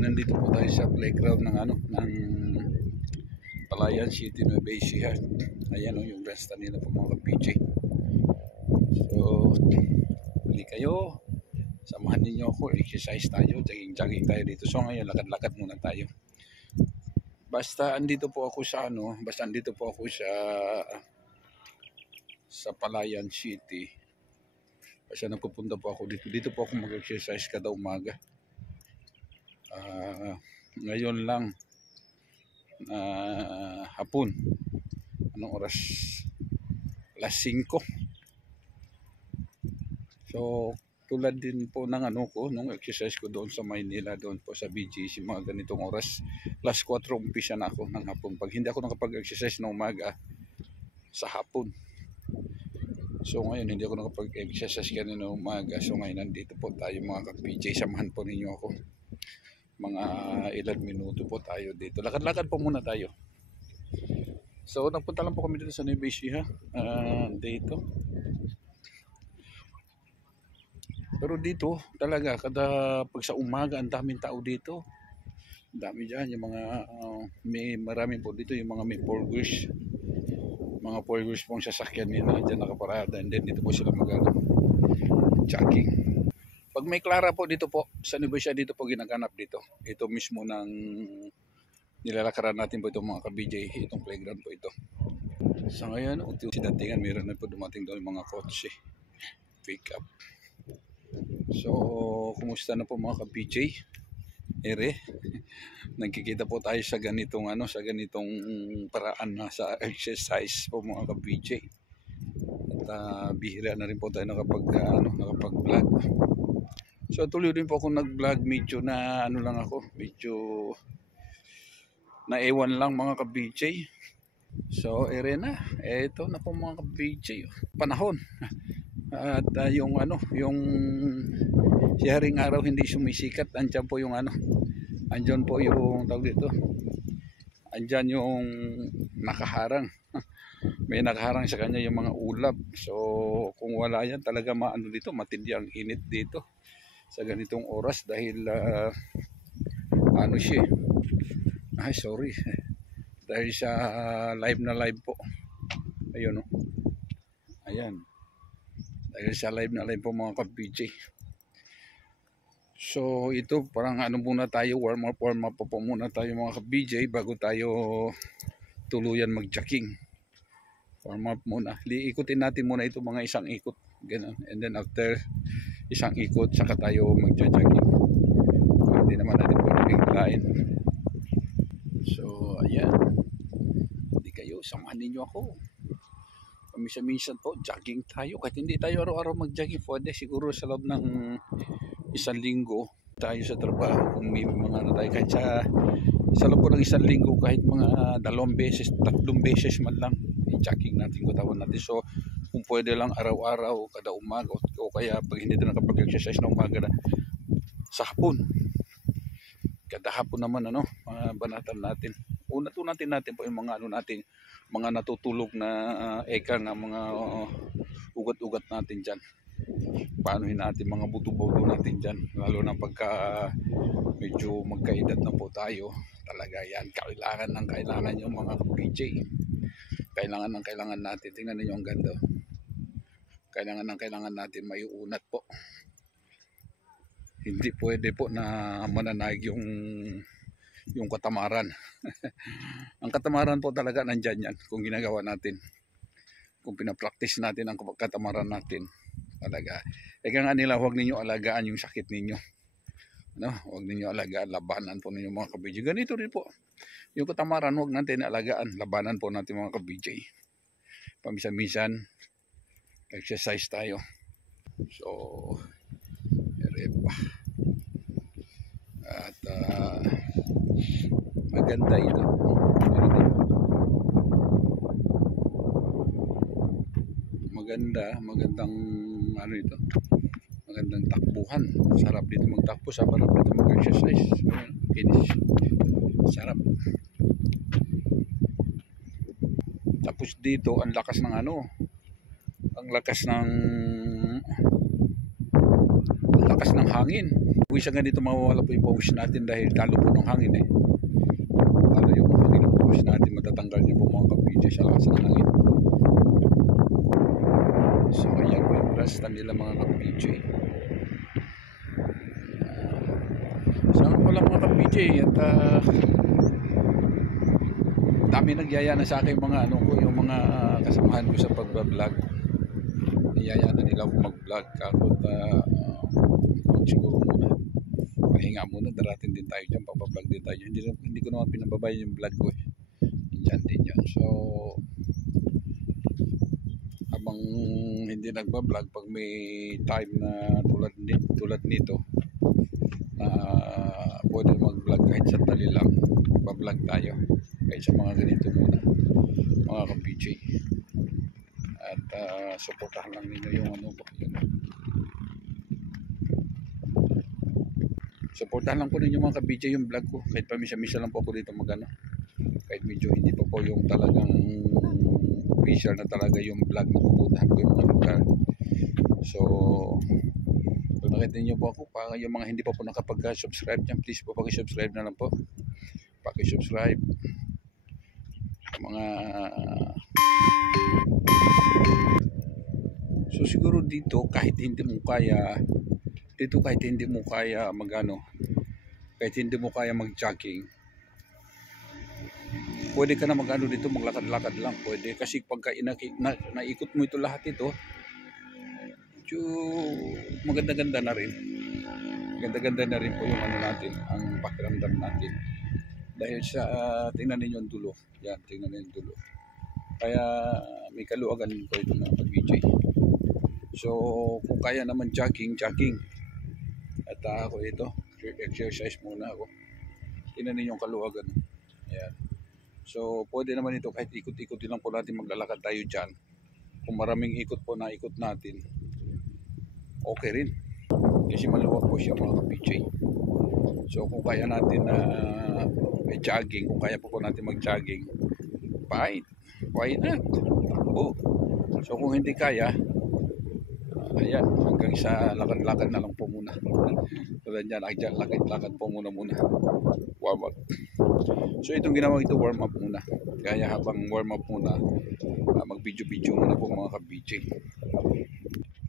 nandito po tayo sa playground ng Palayan City, Nueva Ecija. Ayan yung resta nila po mga ka-PJ. So, hali kayo. Samahan ninyo ako. Exercise tayo. Jogging tayo dito. So, ngayon, lakad-lakad muna tayo. Basta andito po ako sa sa Palayan City. Basta nagpupunta po ako dito. Dito po ako mag-exercise kada umaga. Ngayon lang hapon. Anong oras? Alas 5. So, tulad din po ng nung exercise ko doon sa Maynila, doon po sa BGC, mga ganitong oras. Alas 4 umpisa na ako ng hapon. Pag hindi ako nakapag-exercise ng umaga, sa hapon. So ngayon, hindi ako nakapag-exercise kanina ng umaga. So ngayon, nandito po tayo mga ka-PJ. Samahan po ninyo ako. Mga ilang minuto po tayo dito. Lakad-lakad po muna tayo. So nagpunta lang po kami dito sa Nueva Ecija. Dito. Pero dito talaga, pag sa umaga, ang daming tao dito. Dami dyan, yung mga marami po dito, yung mga may burgers. Mga burgers pong sasakyan nila dyan nakaparada. And then dito po sila jogging. Pag may Clara po dito po, sa Nueva Ecija dito po ginaganap dito. Ito mismo ng nilalakaran natin po itong mga ka-BJ, itong playground po ito. Sa ngayon, datingan, meron na po dumating daw yung mga kotse. Pick up. So, kumusta na po mga ka-PJ? Nagkikita po tayo sa ganitong paraan na sa exercise po mga ka-PJ. At bihira na rin po tayo nakapag-vlog. So, tuloy din po ako nag-vlog, medyo na medyo naiwan lang mga ka-PJ. So, eto na po mga ka-PJ, panahon. At yung siharing araw hindi sumisikat, andyan po yung tawag dito, andyan yung nakaharang. May nakaharang sa kanya yung mga ulap. So kung wala yan, talaga dito, matindi ang init dito sa ganitong oras dahil dahil sa live po. Ayun ayan, dahil sa live po mga ka-PJ. So ito parang muna tayo, warm up po muna tayo mga ka-BJ bago tayo tuluyan mag-jogging. Warm up muna. Ikutin natin muna ito mga isang ikot. Ganun. And then after isang ikot, saka tayo mag-jogging. Hindi naman natin pwede biglain. So ayan. Hindi kayo, samahan ninyo ako. Minsan po, jogging tayo. Kahit hindi tayo araw-araw mag-jogging, pwede siguro sa loob ng isang linggo tayo sa trabaho. Kung may mga tayo, kahit sa loob po ng isang linggo, kahit mga 2 beses, 3 beses man lang, i-jogging natin, katawan natin. So, kung pwede lang araw-araw, kada umaga, o kaya pag hindi na nakapag-exercise na umaga na, sa hapon. Kada hapon naman, banatan natin. Unat-unatin natin po yung mga natutulog na mga ugat-ugat natin dyan. Paano natin mga buto-buto natin dyan, lalo na pagka medyo magkaedad na po tayo. Talaga yan, kailangan yung mga PJ. Kailangan natin. Tingnan niyo ang ganda. Kailangan natin maiunat po. Hindi pwede po na mananaig yung katamaran. Ang katamaran po talaga nandyan yan kung ginagawa natin, kung pinapractice natin ang katamaran natin talaga. Eka nga nila, huwag ninyo alagaan yung sakit ninyo, huwag ninyo alagaan, labanan po ninyo mga ka-BJ. Ganito rin po yung katamaran, huwag natin alagaan, labanan po natin mga ka-BJ. Pamisa-misan exercise tayo. So at maganda ito. Magandang ito. Magandang takbuhan. Sarap dito magtakbo, sarap dito mag-exercise. Sarap. Tapos dito ang lakas ng hangin. Kung isa ganito mawawala po yung pawis natin dahil talo po ng hangin eh. Talo yung hangin ng pawis natin, matatanggal niyo po mga ka-PJ sa lakas ng hangin. So ayan po yung rasta nila mga ka-PJ. Sana pala mga ka-PJ at dami nagyaya na sa akin mga ano ko, yung mga kasamahan ko sa pagbablog. Niyaya na nila ako mag-vlog ako siguro muna pahinga muna, darating din tayo dyan, papablog din tayo. Hindi ko naman pinababayan yung vlog ko eh. Dyan din yan. So habang hindi nagbablog, pag may time na tulad nito na pwede mag-vlog kahit sandali lang, bablog tayo kahit sa mga ganito muna mga ka-PJ. At suportahan lang ninyo yung ano po yun. Suportahan lang po ninyo mga ka-PJ yung vlog ko kahit pamisa-misa lang po ako dito magano, kahit medyo hindi pa po yung talagang official na talaga yung vlog na pupuntahan ko yung mga lugar. So kung nakita niyo po ako, yung mga hindi pa po nakapag-subscribe dyan, please po paki-subscribe na lang po, paki-subscribe mga. So siguro dito kahit hindi mo kaya magano, kahit hindi mo kaya mag-jogging, pwede ka na magano dito, maglakad-lakad lang pwede, kasi pagka naikot mo ito lahat ito, maganda-ganda na rin. Ganda-ganda na rin po yung ano natin, ang pakiramdam natin. Dahil sa tingnan ninyo ang dulo. Yan, tingnan ninyo yung dulo. Kaya may kaluwagan po ito mga ka-PJ. So kung kaya naman jogging. At ako ito, exercise muna ako. Tingnan ninyo yung kaluwagan. Ayan. So pwede naman ito kahit ikot-ikot lang po natin, maglalakad tayo dyan. Kung maraming ikot po na ikot natin, okay rin. Kasi maluwag po siya mga ka-PJ. So kung kaya natin na may jogging, kung kaya po natin mag-jogging, fine. Why not? Takbo. So kung hindi kaya, ayan, hanggang sa lakad-lakad na lang po muna. Tulad yan, lakad po muna. Warm up. So itong ginawa ito, warm up muna. Kaya habang warm up muna, mag-video muna po mga ka-PJ.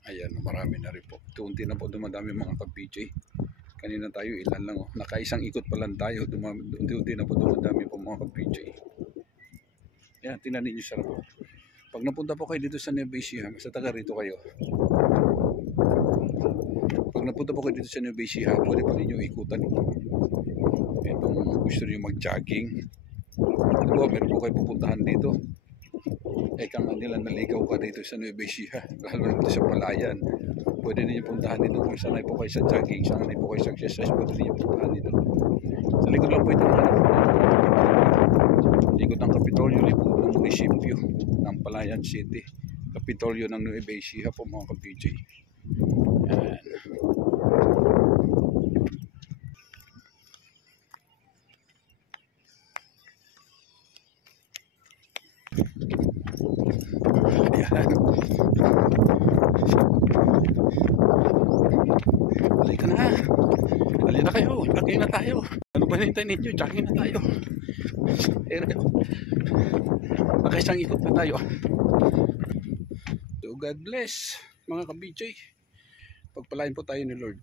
Ayan, marami na rin po. Unti na po dumadami mga ka-PJ. Kanina tayo ilan lang, nakaisang ikot pa lang tayo, unti-unti na po dumadami po mga ka-PJ. Yan, tingnan ninyo sarap. Pag napunta po kayo dito sa Nueva Ecija, basta taga rito kayo. Pag napunta po kayo dito sa Nueva Ecija, pwede pa ninyo ikutan ito. Itong gusto niyo mag-jogging. Ito, meron po kayo pupuntahan dito. Kang nila naligaw ka dito sa Nueva Ecija, lalo na dito sa Palayan. Pwede niyo puntahan dito kung sanay po kayo sa jogging, sanay po kayo sa exercise, pwede niyo puntahan dito. Sa likod lang po ito likod ng Kapitolyo, likod ng munisipyo ng Palayan City, Kapitolyo ng Nueva Ecija po mga ka-PJ. Halika na. Halika na kayo. Jogging na tayo. Ano ba hinihintay ninyo? Jogging na tayo. Nakaisang ikot na tayo. So God bless mga ka-PJ. Pagpalain po tayo ni Lord.